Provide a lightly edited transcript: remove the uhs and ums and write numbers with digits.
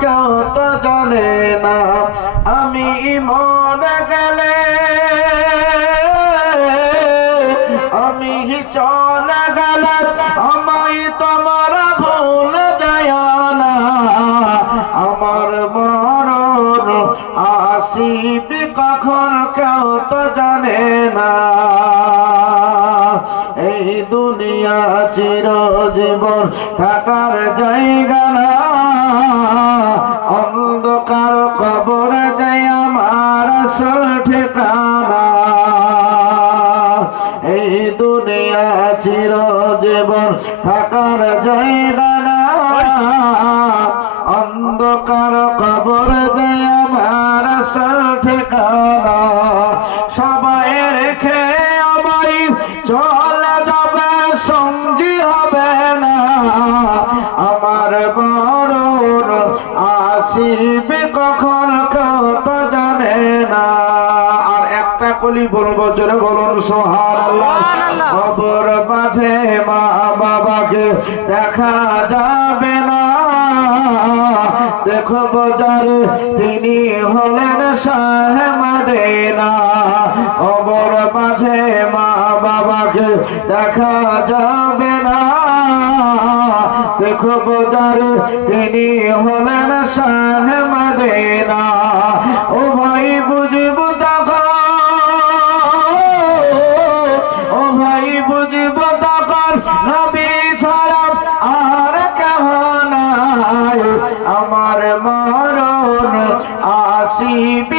কেউ তো জানে না আমি মরে গেলে আমি চলে গেলে আমায় তোমরা ভুল যায় না আমার মরণ আসিবে কখন কেউ তো জানে না এই দুনিয়া চিরজীবন থাকার জায়গা না অন্ধকার কবরে যায় আমার আসল ঠিকানা এই দুনিয়া চিরজীবন থাকার জায়গা না অন্ধকার কবরে যায় আমার আসল ঠিকানা সবাই রেখে আমায় চলে যাবে সঙ্গী হবে না আমার মরণ আসিবে কখন কেউ তো জানে না আর একটা কলি বলবো জোরে বলুন সুবহানাল্লাহ কবর মাঝে মা বাবাকে দেখা যাবে না দেখব যারে তিনি হলেন শাহে মদিনা কবর মাঝে মা বাবাকে দেখা যাবে না দেখব যারে তিনি হলেন শাহে মদিনা ও ভাই বুঝব তখন ও ভাই বুঝব তখন নবী ছাড়া আর কেহ নাই আমার মরণ আসিবে